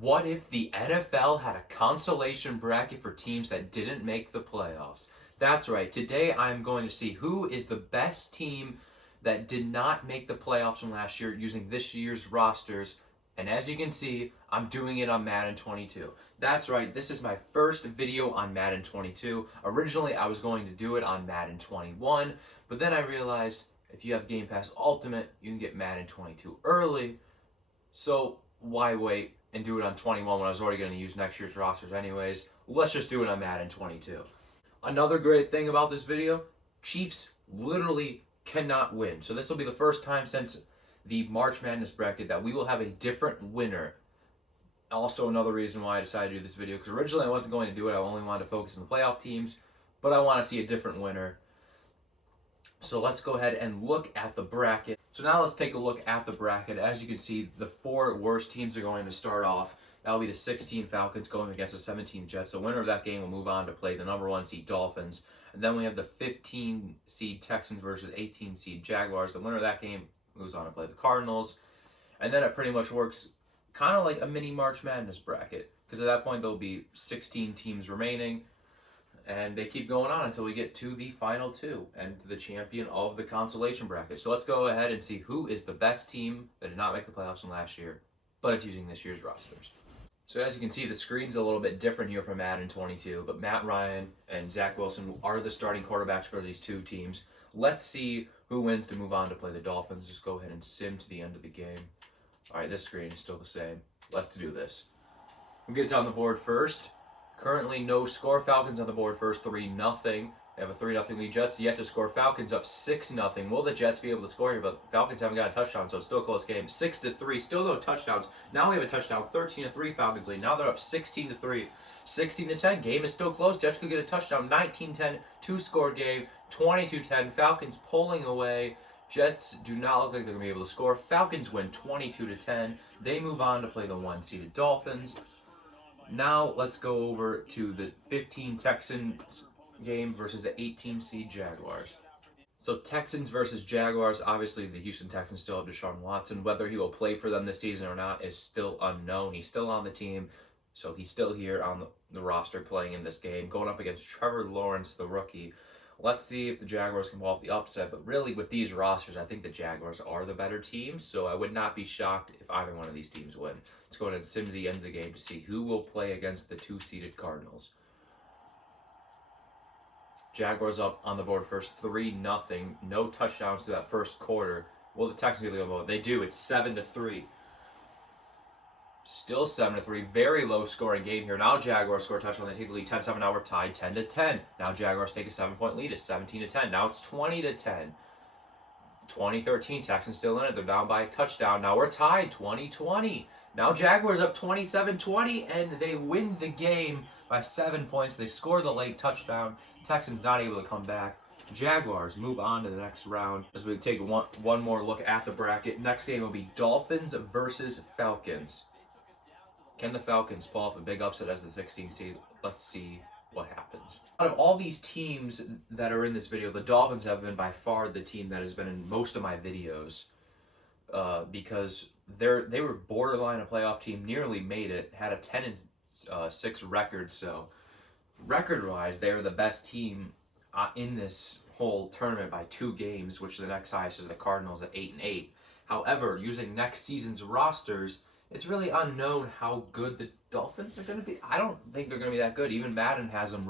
What if the NFL had a consolation bracket for teams that didn't make the playoffs? That's right. Today I'm going to see who is the best team that did not make the playoffs from last year using this year's rosters. And as you can see, I'm doing it on Madden 22. That's right, this is my first video on Madden 22. Originally, I was going to do it on Madden 21, but then I realized if you have Game Pass Ultimate, you can get Madden 22 early. So why wait and do it on 21 when I was already going to use next year's rosters anyways? Let's just do it on Madden 22. Another great thing about this video, Chiefs literally cannot win. So this will be the first time since the March Madness bracket that we will have a different winner. Also another reason why I decided to do this video, because originally I wasn't going to do it. I only wanted to focus on the playoff teams, but I want to see a different winner. So let's go ahead and look at the bracket. So now let's take a look at the bracket. As you can see, the 4 worst teams are going to start off. That'll be the 16 Falcons going against the 17 Jets. The winner of that game will move on to play the number 1 seed Dolphins. And then we have the 15 seed Texans versus 18 seed Jaguars. The winner of that game moves on to play the Cardinals. And then it pretty much works kind of like a mini March Madness bracket, because at that point there'll be 16 teams remaining, and they keep going on until we get to the final 2 and the champion of the consolation bracket. So let's go ahead and see who is the best team that did not make the playoffs from last year, but it's using this year's rosters. So as you can see, the screen's a little bit different here from Madden 22, but Matt Ryan and Zach Wilson are the starting quarterbacks for these 2 teams. Let's see who wins to move on to play the Dolphins. Just go ahead and sim to the end of the game. All right, this screen is still the same. Let's do this. Who gets on the board first? Currently no score. Falcons on the board first, 3-0. They have a 3-0 lead. Jets yet to score. Falcons up 6-0. Will the Jets be able to score here? But Falcons haven't got a touchdown, so it's still a close game. 6-3. Still no touchdowns. Now we have a touchdown. 13-3 Falcons lead. Now they're up 16-3. 16-10. Game is still close. Jets could get a touchdown. 19-10. 2-score game. 22-10. Falcons pulling away. Jets do not look like they're going to be able to score. Falcons win 22-10. They move on to play the 1-seeded Dolphins. Now let's go over to the 15 Texans game versus the 18 seed Jaguars. So Texans versus Jaguars, obviously the Houston Texans still have Deshaun Watson. Whether he will play for them this season or not is still unknown. He's still on the team, so he's still here on the roster playing in this game, going up against Trevor Lawrence, the rookie. Let's see if the Jaguars can pull off the upset, but really with these rosters, I think the Jaguars are the better team, so I would not be shocked if either one of these teams win. Let's go ahead and sim to the end of the game to see who will play against the 2-seeded Cardinals. Jaguars up on the board first, 3-0. No touchdowns to that first quarter. Will the Texans be able to go? They do. It's 7-3. Still 7-3. Very low scoring game here. Now Jaguars score a touchdown. They take the lead 10-7. Now we're tied 10-10. Now Jaguars take a 7-point lead. It's 17-10. Now it's 20-10. 20-13. Texans still in it. They're down by a touchdown. Now we're tied 20-20. Now Jaguars up 27-20, and they win the game by 7 points. They score the late touchdown. Texans not able to come back. Jaguars move on to the next round as we take one more look at the bracket. Next game will be Dolphins versus Falcons. Can the Falcons pull off a big upset as the 16th seed? Let's see what happens. Out of all these teams that are in this video, the Dolphins have been by far the team that has been in most of my videos because they were borderline a playoff team, nearly made it, had a 10-6 record. So record-wise, they are the best team in this whole tournament by 2 games, which the next highest is the Cardinals at 8-8. However, using next season's rosters, it's really unknown how good the Dolphins are going to be. I don't think they're going to be that good. Even Madden has them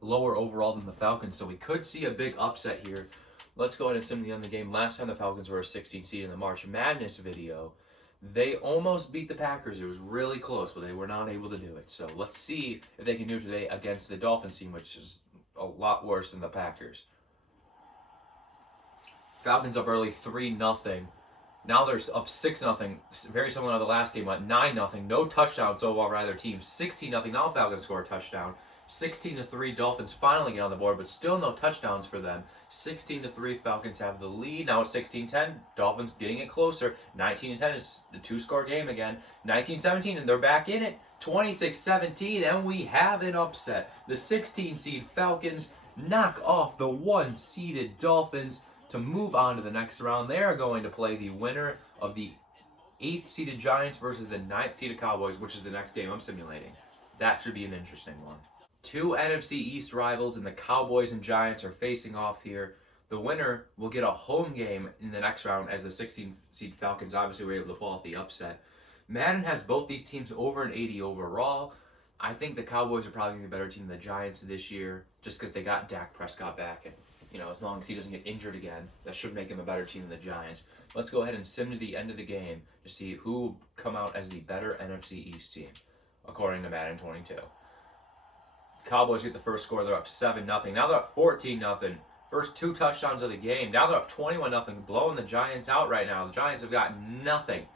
lower overall than the Falcons, so we could see a big upset here. Let's go ahead and sim the end of the game. Last time the Falcons were a 16 seed in the March Madness video, they almost beat the Packers. It was really close, but they were not able to do it. So let's see if they can do it today against the Dolphins team, which is a lot worse than the Packers. Falcons up early, 3-0. Now they're up 6-0. Very similar to the last game, went 9-0. No touchdowns overall by either team. 16-0. Now Falcons score a touchdown. 16-3. Dolphins finally get on the board, but still no touchdowns for them. 16-3. Falcons have the lead. Now it's 16-10. Dolphins getting it closer. 19-10 is the 2-score game again. 19-17, and they're back in it. 26-17, and we have an upset. The 16-seed Falcons knock off the 1-seeded Dolphins to move on to the next round. They are going to play the winner of the 8th seeded Giants versus the 9th seeded Cowboys, which is the next game I'm simulating. That should be an interesting one. Two NFC East rivals, and the Cowboys and Giants are facing off here. The winner will get a home game in the next round, as the 16th seed Falcons obviously were able to pull off the upset. Madden has both these teams over an 80 overall. I think the Cowboys are probably going to be a better team than the Giants this year, just because they got Dak Prescott back. And, as long as he doesn't get injured again, that should make him a better team than the Giants. Let's go ahead and sim to the end of the game to see who will come out as the better NFC East team, according to Madden 22. Cowboys get the first score. They're up 7-0. Now they're up 14-0. First 2 touchdowns of the game. Now they're up 21-0, blowing the Giants out right now. The Giants have got nothing.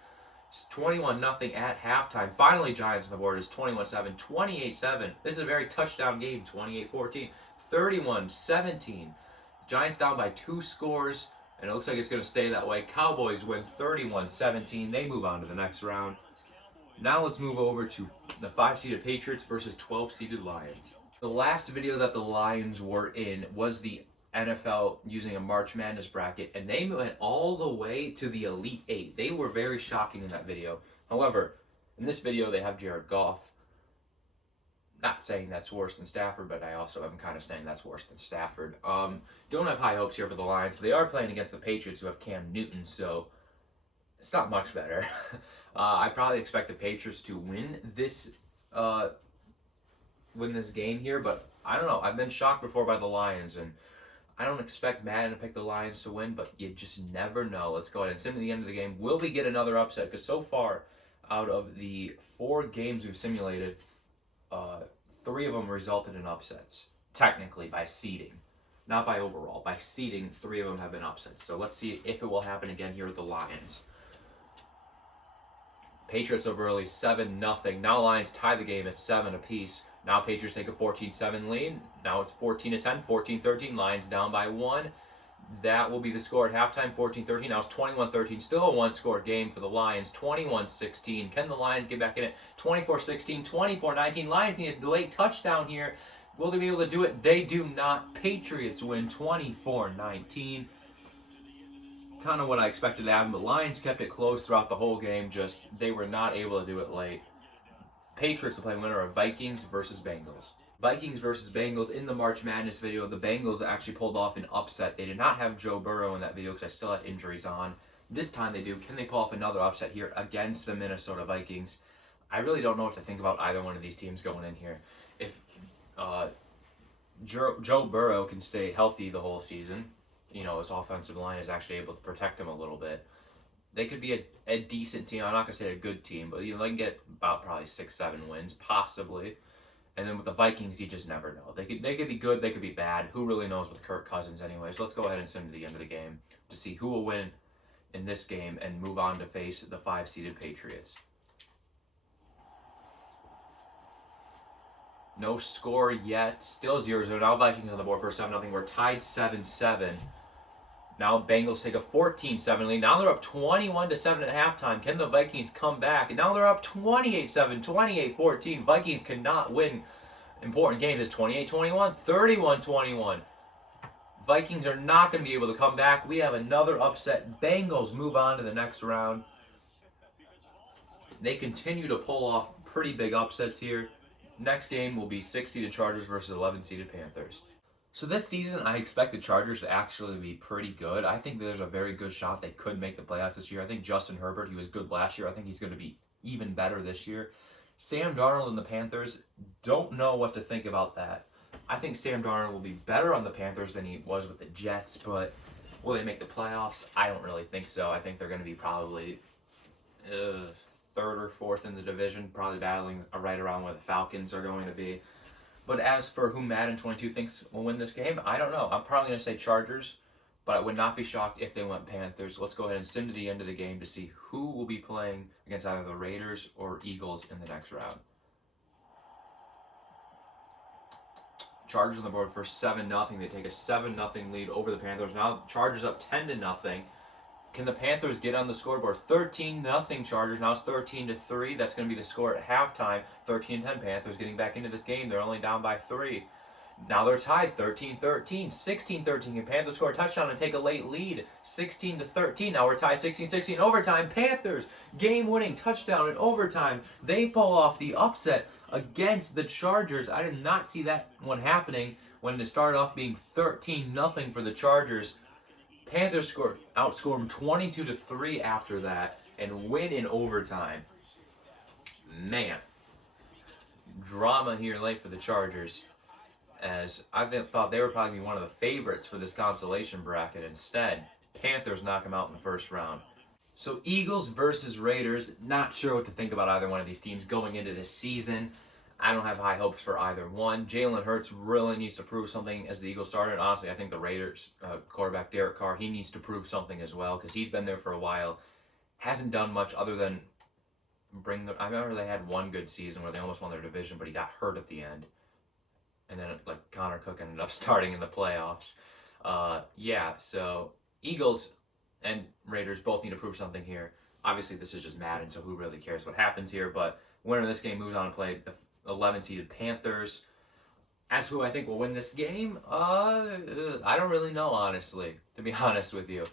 It's 21-0 at halftime. Finally, Giants on the board is 21-7, 28-7. This is a very touchdown game. 28-14, 31-17. Giants down by 2 scores, and it looks like it's going to stay that way. Cowboys win 31-17. They move on to the next round. Now let's move over to the 5-seeded Patriots versus 12-seeded Lions. The last video that the Lions were in was the NFL using a March Madness bracket, and they went all the way to the Elite 8. They were very shocking in that video. However, in this video they have Jared Goff. Not saying that's worse than Stafford, but I also am kind of saying that's worse than Stafford. Don't have high hopes here for the Lions, but they are playing against the Patriots, who have Cam Newton, so it's not much better. I probably expect the Patriots to win this game here, but I don't know. I've been shocked before by the Lions, and I don't expect Madden to pick the Lions to win, but you just never know. Let's go ahead and sim to the end of the game. Will we get another upset? Because so far, out of the 4 games we've simulated, 3 of them resulted in upsets. Technically, by seeding. Not by overall. By seeding, 3 of them have been upsets. So let's see if it will happen again here with the Lions. Patriots over early, 7-0. Now Lions tie the game at 7 apiece. Now Patriots take a 14-7 lead. Now it's 14-10, 14-13. Lions down by 1. That will be the score at halftime, 14-13. Now it's 21-13. Still a one-score game for the Lions, 21-16. Can the Lions get back in it? 24-16, 24-19. Lions need a late touchdown here. Will they be able to do it? They do not. Patriots win 24-19. Kind of what I expected to happen, but Lions kept it close throughout the whole game. Just they were not able to do it late. Patriots will play winner of Vikings versus Bengals. Vikings versus Bengals in the March Madness video. The Bengals actually pulled off an upset. They did not have Joe Burrow in that video because I still had injuries on. This time they do. Can they pull off another upset here against the Minnesota Vikings? I really don't know what to think about either one of these teams going in here. If Joe Burrow can stay healthy the whole season, his offensive line is actually able to protect him a little bit, they could be a decent team. I'm not going to say a good team, but they can get about probably 6-7 wins, possibly. And then with the Vikings, you just never know. They could be good, they could be bad. Who really knows with Kirk Cousins anyway? So let's go ahead and sim to the end of the game to see who will win in this game and move on to face the 5-seeded Patriots. No score yet. Still 0-0. Now Vikings on the board for 7-0. We're tied 7-7. Now Bengals take a 14-7 lead. Now they're up 21-7 at halftime. Can the Vikings come back? And now they're up 28-7, 28-14. Vikings cannot win important games. It's 28-21, 31-21. Vikings are not going to be able to come back. We have another upset. Bengals move on to the next round. They continue to pull off pretty big upsets here. Next game will be 6-seeded Chargers versus 11-seeded Panthers. So this season, I expect the Chargers to actually be pretty good. I think there's a very good shot they could make the playoffs this year. I think Justin Herbert, he was good last year. I think he's going to be even better this year. Sam Darnold and the Panthers, don't know what to think about that. I think Sam Darnold will be better on the Panthers than he was with the Jets, but will they make the playoffs? I don't really think so. I think they're going to be probably 3rd or 4th in the division, probably battling right around where the Falcons are going to be. But as for who Madden 22 thinks will win this game, I don't know. I'm probably going to say Chargers, but I would not be shocked if they went Panthers. Let's go ahead and sim to the end of the game to see who will be playing against either the Raiders or Eagles in the next round. Chargers on the board for 7-0. They take a 7-0 lead over the Panthers. Now Chargers up 10-0. Can the Panthers get on the scoreboard? 13-0 Chargers. Now it's 13-3. That's going to be the score at halftime. 13-10 Panthers getting back into this game. They're only down by 3. Now they're tied 13-13, 16-13. Can Panthers score a touchdown and take a late lead? 16-13. Now we're tied 16-16 in overtime. Panthers game-winning touchdown in overtime. They pull off the upset against the Chargers. I did not see that one happening when it started off being 13-0 for the Chargers. Panthers outscored them 22-3 after that and win in overtime. Man, drama here late for the Chargers, as I thought they were probably one of the favorites for this consolation bracket. Instead, Panthers knock them out in the first round. So Eagles versus Raiders, not sure what to think about either one of these teams going into this season. I don't have high hopes for either one. Jalen Hurts really needs to prove something as the Eagles starter. And honestly, I think the Raiders quarterback Derek Carr, he needs to prove something as well because he's been there for a while. Hasn't done much other than I remember they had one good season where they almost won their division, but he got hurt at the end. And then Connor Cook ended up starting in the playoffs. So Eagles and Raiders both need to prove something here. Obviously, this is just Madden, so who really cares what happens here? But winner of this game moves on to play the 11-seeded Panthers. As who I think will win this game, I don't really know, honestly, to be honest with you.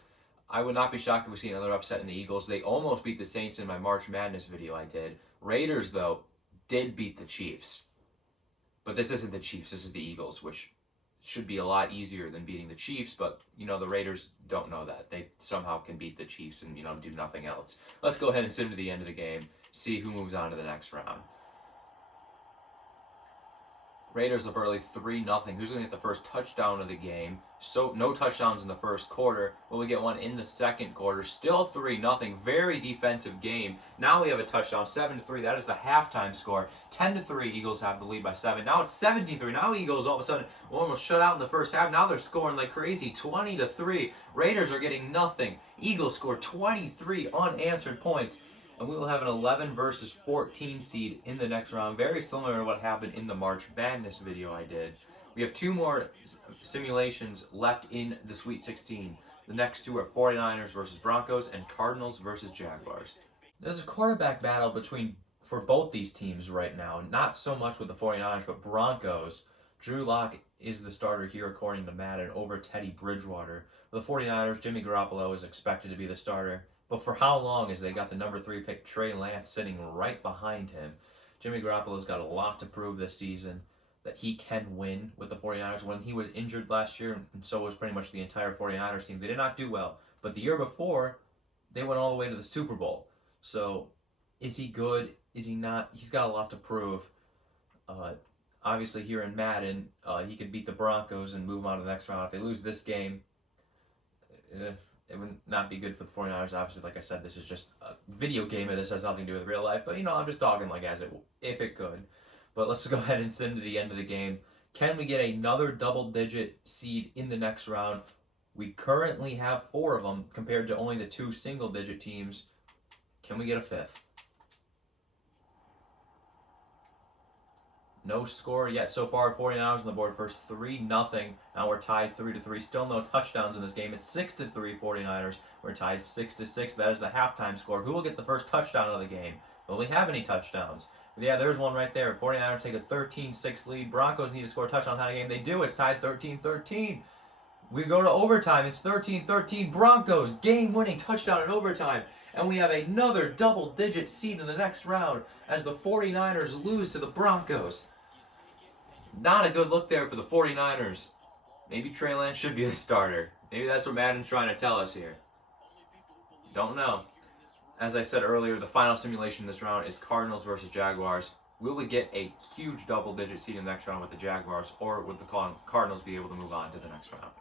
I would not be shocked if we see another upset in the Eagles. They almost beat the Saints in my March Madness video I did. Raiders, though, did beat the Chiefs. But this isn't the Chiefs, this is the Eagles, which should be a lot easier than beating the Chiefs, but, the Raiders don't know that. They somehow can beat the Chiefs and, do nothing else. Let's go ahead and sim to the end of the game, see who moves on to the next round. Raiders up early 3-0. Who's going to get the first touchdown of the game? So no touchdowns in the first quarter. Will we get one in the second quarter? Still 3-0. Very defensive game. Now we have a touchdown, 7-3. That is the halftime score. 10-3. Eagles have the lead by 7. Now it's 17-3. Now Eagles all of a sudden were almost shut out in the first half. Now they're scoring like crazy, 20-3. Raiders are getting nothing. Eagles score 23 unanswered points. And we will have an 11 versus 14 seed in the next round. Very similar to what happened in the March Madness video I did. We have two more simulations left in the Sweet 16. The next two are 49ers versus Broncos and Cardinals versus Jaguars. There's a quarterback battle for both these teams right now. Not so much with the 49ers, but Broncos. Drew Lock is the starter here according to Madden over Teddy Bridgewater. For the 49ers, Jimmy Garoppolo is expected to be the starter. But for how long, as they got the number 3 pick Trey Lance sitting right behind him? Jimmy Garoppolo's got a lot to prove this season, that he can win with the 49ers. When he was injured last year, and so was pretty much the entire 49ers team, they did not do well. But the year before, they went all the way to the Super Bowl. So, is he good? Is he not? He's got a lot to prove. Obviously, here in Madden, he could beat the Broncos and move on to the next round. If they lose this game, it would not be good for the 49ers. Obviously, like I said, this is just a video game and this has nothing to do with real life. But, I'm just talking like if it could. But let's go ahead and sim to the end of the game. Can we get another double-digit seed in the next round? We currently have 4 of them compared to only the 2 single-digit teams. Can we get a 5th? No score yet so far. 49ers on the board first, 3-0. Now we're tied 3-3. Still no touchdowns in this game. It's 6-3 49ers. We're tied 6-6. That is the halftime score. Who will get the first touchdown of the game? Will we have any touchdowns? Yeah, there's one right there. 49ers take a 13-6 lead. Broncos need to score a touchdown in that game. They do. It's tied 13-13. We go to overtime. It's 13-13. Broncos game-winning touchdown in overtime. And we have another double-digit seed in the next round as the 49ers lose to the Broncos. Not a good look there for the 49ers. Maybe Trey Lance should be the starter. Maybe that's what Madden's trying to tell us here. Don't know. As I said earlier, the final simulation this round is Cardinals versus Jaguars. Will we get a huge double-digit seed in the next round with the Jaguars, or would the Cardinals be able to move on to the next round?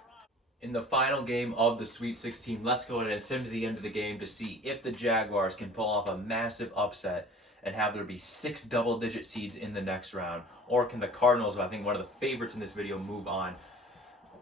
In the final game of the Sweet 16, let's go ahead and sim to the end of the game to see if the Jaguars can pull off a massive upset and have there be 6 double-digit seeds in the next round. Or can the Cardinals, I think one of the favorites in this video, move on?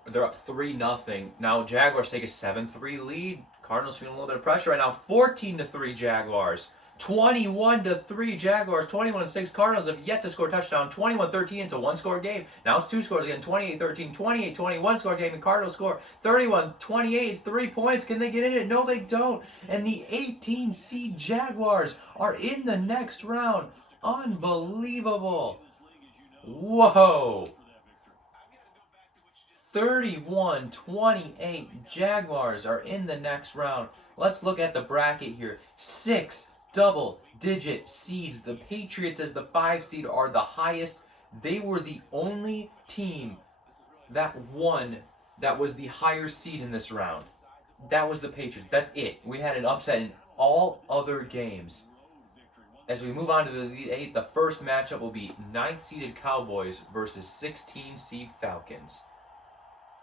They're up 3-0. Now Jaguars take a 7-3 lead. Cardinals feeling a little bit of pressure right now. 14-3 Jaguars. 21-3 Jaguars. 21-6 Cardinals have yet to score a touchdown. 21-13. It's a one-score game. Now it's 2 scores again. 28-13. 28-20. One-score game. And Cardinals score 31-28. It's 3 points. Can they get in it? No, they don't. And the 18-seed Jaguars are in the next round. Unbelievable. Whoa. 31-28. Jaguars are in the next round. Let's look at the bracket here. 6 double-digit seeds. The Patriots as the 5 seed are the highest. They were the only team that won that was the higher seed in this round. That was the Patriots. That's it. We had an upset in all other games. As we move on to the Elite 8, the first matchup will be 9th seeded Cowboys versus 16 seed Falcons.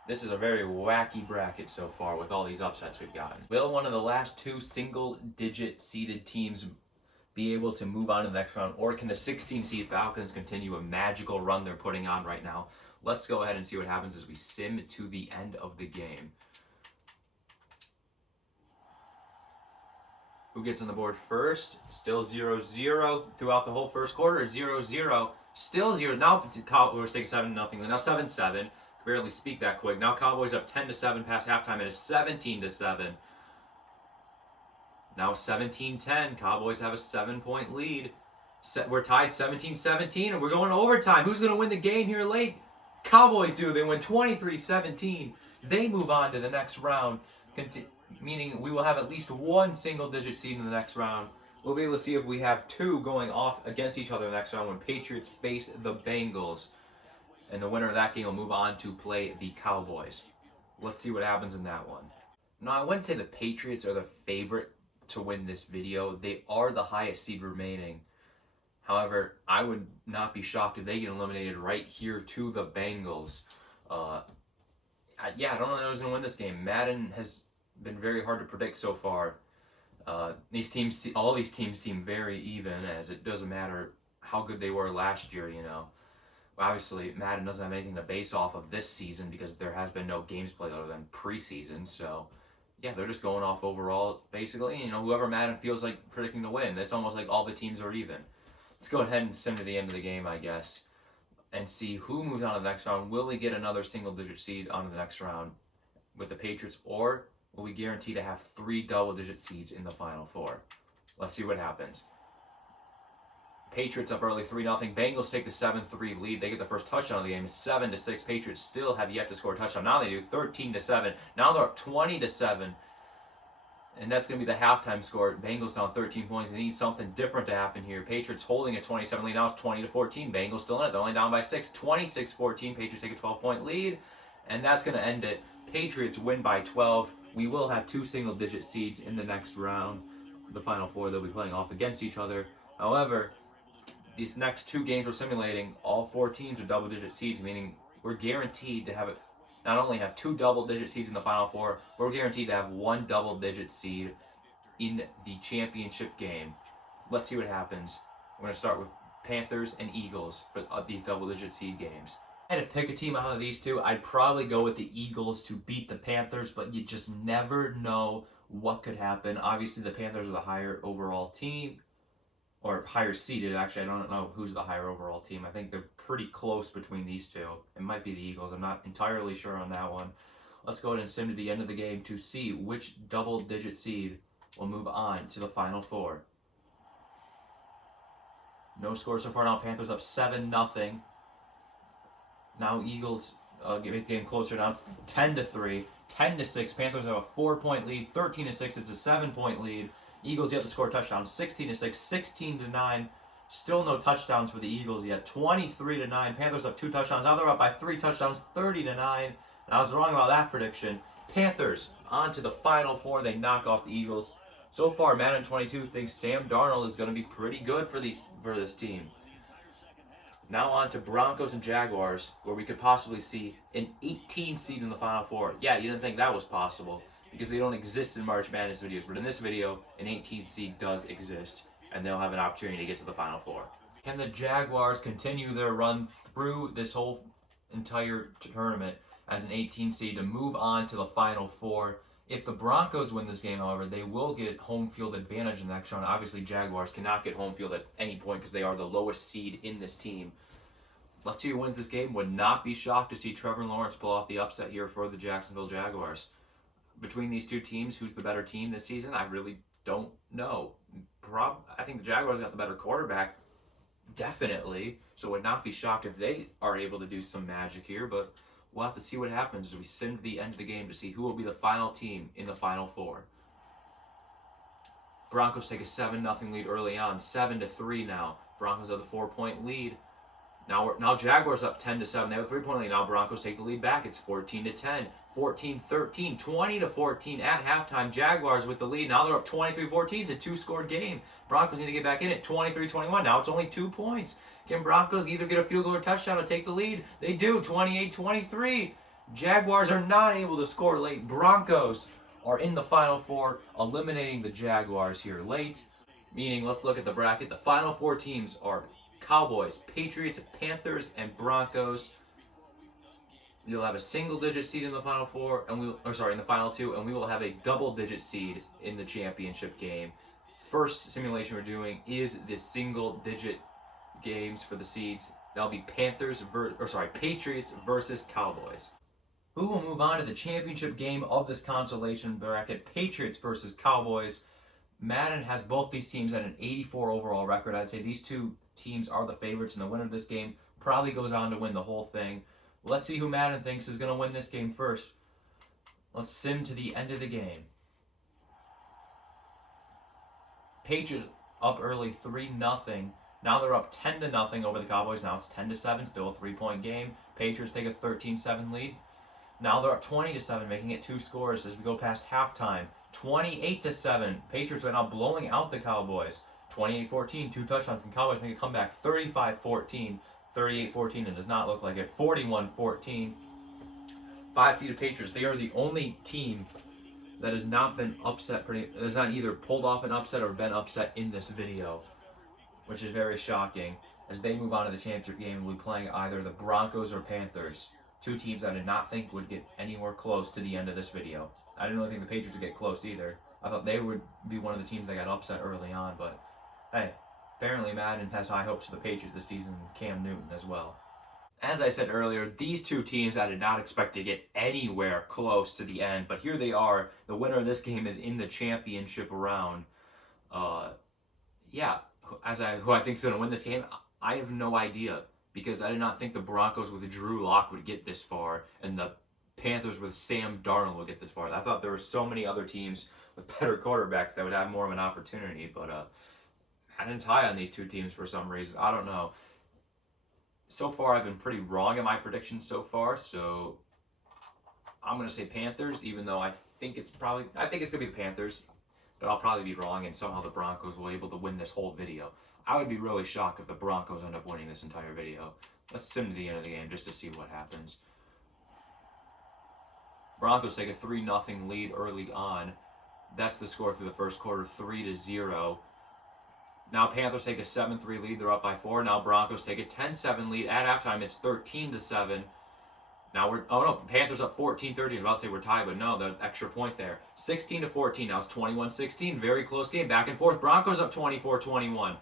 This is a very wacky bracket so far with all these upsets we've gotten. Will one of the last 2 single-digit seeded teams be able to move on to the next round, or can the 16 seed Falcons continue a magical run they're putting on right now? Let's go ahead and see what happens as we sim to the end of the game. Who gets on the board first? Still 0-0 throughout the whole first quarter. 0-0. Still 0. Now Cowboys take 7-0. Now 7-7. Barely speak that quick. Now Cowboys up 10-7 past halftime. It is 17-7. Now 17-10. Cowboys have a 7-point lead. We're tied 17-17, and we're going to overtime. Who's going to win the game here late? Cowboys do. They win 23-17. They move on to the next round, meaning we will have at least 1 single-digit seed in the next round. We'll be able to see if we have 2 going off against each other in the next round when Patriots face the Bengals. And the winner of that game will move on to play the Cowboys. Let's see what happens in that one. Now, I wouldn't say the Patriots are the favorite to win this video. They are the highest seed remaining. However, I would not be shocked if they get eliminated right here to the Bengals. I don't know who's going to win this game. Madden has been very hard to predict so far. All these teams seem very even, as it doesn't matter how good they were last year, you know. Obviously, Madden doesn't have anything to base off of this season because there has been no games played other than preseason. So, yeah, they're just going off overall, basically. You know, whoever Madden feels like predicting to win. It's almost like all the teams are even. Let's go ahead and sim to the end of the game, I guess, and see who moves on to the next round. Will we get another single-digit seed on to the next round with the Patriots, or will we guarantee to have 3 double-digit seeds in the Final Four? Let's see what happens. Patriots up early 3-0. Bengals take the 7-3 lead. They get the first touchdown of the game. 7-6. Patriots still have yet to score a touchdown. Now they do. 13-7. Now they're up 20-7. And that's going to be the halftime score. Bengals down 13 points. They need something different to happen here. Patriots holding a 27 lead. Now it's 20-14. Bengals still in it. They're only down by 6. 26-14. Patriots take a 12-point lead. And that's going to end it. Patriots win by 12. We will have 2 single-digit seeds in the next round. The Final Four, they'll be playing off against each other. However, these next 2 games we're simulating, all 4 teams are double-digit seeds, meaning we're guaranteed to have not only have 2 double-digit seeds in the Final Four, we're guaranteed to have 1 double-digit seed in the championship game. Let's see what happens. We're going to start with Panthers and Eagles for these double-digit seed games. If I had to pick a team out of these 2, I'd probably go with the Eagles to beat the Panthers, but you just never know what could happen. Obviously, the Panthers are the higher overall team, or higher seeded. Actually, I don't know who's the higher overall team. I think they're pretty close between these 2. It might be the Eagles. I'm not entirely sure on that one. Let's go ahead and sim to the end of the game to see which double-digit seed will move on to the Final Four. No score so far now. Panthers up 7-0. Now Eagles get the game closer. Now it's 10-3. 10-6. Panthers have a 4-point lead. 13-6. It's a 7-point lead. Eagles yet to score a touchdown. 16-6, 16-9. Still no touchdowns for the Eagles yet. 23-9. Panthers up 2 touchdowns. Now they're up by 3 touchdowns. 30-9. And I was wrong about that prediction. Panthers on to the Final Four. They knock off the Eagles. So far, Madden 22 thinks Sam Darnold is going to be pretty good for this team. Now on to Broncos and Jaguars, where we could possibly see an 18 seed in the Final Four. Yeah, you didn't think that was possible, because they don't exist in March Madness videos. But in this video, an 18th seed does exist, and they'll have an opportunity to get to the Final Four. Can the Jaguars continue their run through this whole entire tournament as an 18 seed to move on to the Final Four? If the Broncos win this game, however, they will get home field advantage in the next round. Obviously, Jaguars cannot get home field at any point because they are the lowest seed in this team. Let's see who wins this game. Would not be shocked to see Trevor Lawrence pull off the upset here for the Jacksonville Jaguars. Between these 2 teams, who's the better team this season? I really don't know. I think the Jaguars got the better quarterback, definitely. So would not be shocked if they are able to do some magic here. But we'll have to see what happens as we sim to the end of the game to see who will be the final team in the Final Four. Broncos take a 7-0 lead early on, 7-3 now. Broncos have the 4-point lead. Now Jaguars up 10-7. They have a 3-point lead. Now Broncos take the lead back. It's 14-10, 14-13, 20-14 at halftime. Jaguars with the lead. Now they're up 23-14. It's a 2-score game. Broncos need to get back in it. 23-21. Now it's only 2 points. Can Broncos either get a field goal or touchdown to take the lead? They do. 28-23. Jaguars are not able to score late. Broncos are in the Final Four, eliminating the Jaguars here late. Meaning, let's look at the bracket. The Final Four teams are Cowboys, Patriots, Panthers, and Broncos. You'll have a single-digit seed in the Final Four, and in the Final Two, and we will have a double-digit seed in the championship game. First simulation we're doing is the single-digit games for the seeds. That'll be Patriots versus Cowboys. Who will move on to the championship game of this consolation bracket? Patriots versus Cowboys. Madden has both these teams at an 84 overall record. I'd say these two teams are the favorites, and the winner of this game probably goes on to win the whole thing. Let's see who Madden thinks is going to win this game first. Let's sim to the end of the game. Patriots up early 3-0. Now they're up 10-0 over the Cowboys. Now it's 10-7, still a 3-point game. Patriots take a 13-7 lead. Now they're up 20-7, making it 2 scores as we go past halftime. 28-7. Patriots are now blowing out the Cowboys. 28-14, 2 touchdowns, and Cowboys make a comeback. 35-14, 38-14, and does not look like it. 41-14. 5-seeded Patriots. They are the only team that has not been upset. Has not either pulled off an upset or been upset in this video, which is very shocking. As they move on to the championship game, we'll be playing either the Broncos or Panthers. 2 teams I did not think would get anywhere close to the end of this video. I didn't really think the Patriots would get close either. I thought they would be one of the teams that got upset early on, but hey, apparently Madden has high hopes for the Patriots this season, and Cam Newton as well. As I said earlier, these 2 teams I did not expect to get anywhere close to the end, but here they are. The winner of this game is in the championship round. Who I think is going to win this game, I have no idea, because I did not think the Broncos with Drew Lock would get this far, and the Panthers with Sam Darnold would get this far. I thought there were so many other teams with better quarterbacks that would have more of an opportunity, but Madden's high on these 2 teams for some reason. I don't know. So far, I've been pretty wrong in my predictions so far, so I'm going to say Panthers, even though I think it's going to be the Panthers, but I'll probably be wrong, and somehow the Broncos will be able to win this whole video. I would be really shocked if the Broncos end up winning this entire video. Let's sim to the end of the game just to see what happens. Broncos take a 3-0 lead early on. That's the score through the first quarter, 3-0. Now Panthers take a 7-3 lead. They're up by 4. Now Broncos take a 10-7 lead. At halftime, it's 13-7. Now Panthers up 14-13. I was about to say we're tied, but no, the extra point there. 16-14. Now it's 21-16. Very close game. Back and forth. Broncos up 24-21.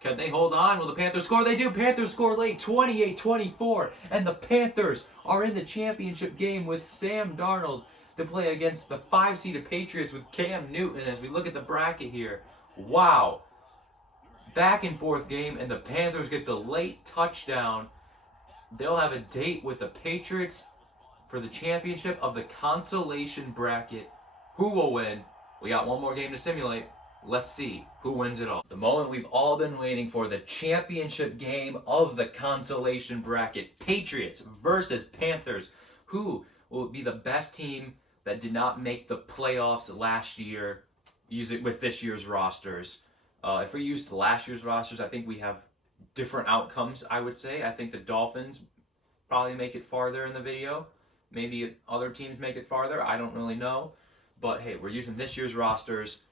Can they hold on? Will the Panthers score? They do. Panthers score late, 28-24. And the Panthers are in the championship game with Sam Darnold to play against the 5-seeded Patriots with Cam Newton as we look at the bracket here. Wow. Back and forth game, and the Panthers get the late touchdown. They'll have a date with the Patriots for the championship of the consolation bracket. Who will win? We got one more game to simulate. Let's see who wins it all. The moment we've all been waiting for, the championship game of the consolation bracket. Patriots versus Panthers. Who will be the best team that did not make the playoffs last year with this year's rosters? If we used last year's rosters, I think we have different outcomes, I would say. I think the Dolphins probably make it farther in the video. Maybe other teams make it farther. I don't really know. But hey, we're using this year's rosters.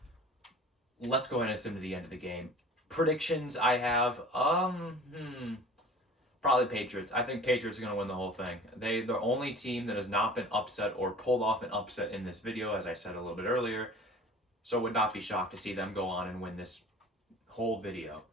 Let's go ahead and sim to the end of the game. Predictions I have, probably Patriots. I think Patriots are going to win the whole thing. They're the only team that has not been upset or pulled off an upset in this video, as I said a little bit earlier. So would not be shocked to see them go on and win this whole video.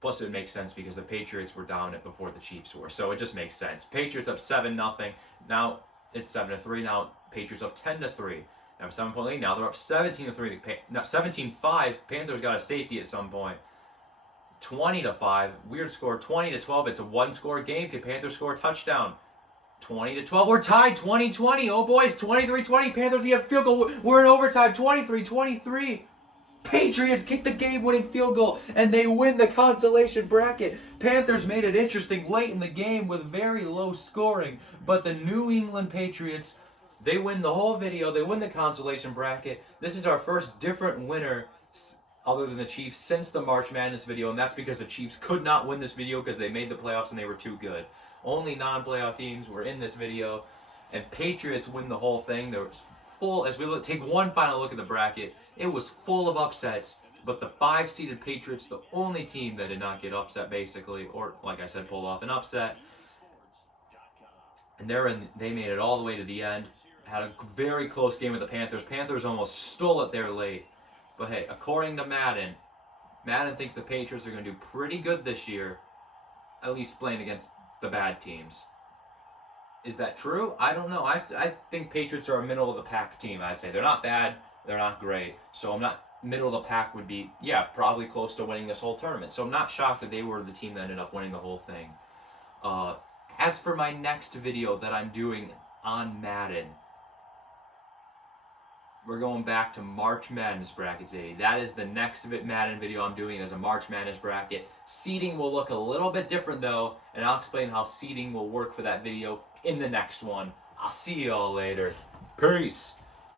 Plus it makes sense because the Patriots were dominant before the Chiefs were. So it just makes sense. Patriots up 7-0. Now it's 7-3. Now Patriots up 10-3. They have a 7-point lead. Now they're up 17-3. 17-5. Panthers got a safety at some point. 20-5. Weird score. 20-12. It's a 1-score game. Can Panthers score a touchdown? 20-12. We're tied 20-20. Oh, boys, 23-20. Panthers get a field goal. We're in overtime. 23-23. Patriots kick the game-winning field goal, and they win the consolation bracket. Panthers made it interesting late in the game with very low scoring, but the New England Patriots, they win the whole video. They win the consolation bracket. This is our first different winner other than the Chiefs since the March Madness video, and that's because the Chiefs could not win this video because they made the playoffs and they were too good. Only non-playoff teams were in this video, and Patriots win the whole thing. There was full, as we take one final look at the bracket, it was full of upsets, but the 5-seeded Patriots, the only team that did not get upset basically, or like I said, pull off an upset. And they made it all the way to the end. Had a very close game with the Panthers. Panthers almost stole it there late. But hey, according to Madden, Madden thinks the Patriots are going to do pretty good this year, at least playing against the bad teams. Is that true? I don't know. I think Patriots are a middle of the pack team, I'd say. They're not bad. They're not great. So I'm not, middle of the pack would be, yeah, probably close to winning this whole tournament. So I'm not shocked that they were the team that ended up winning the whole thing. As for my next video that I'm doing on Madden, we're going back to March Madness bracket today. That is the next Madden video I'm doing as a March Madness bracket. Seeding will look a little bit different though, and I'll explain how seeding will work for that video in the next one. I'll see you all later. Peace.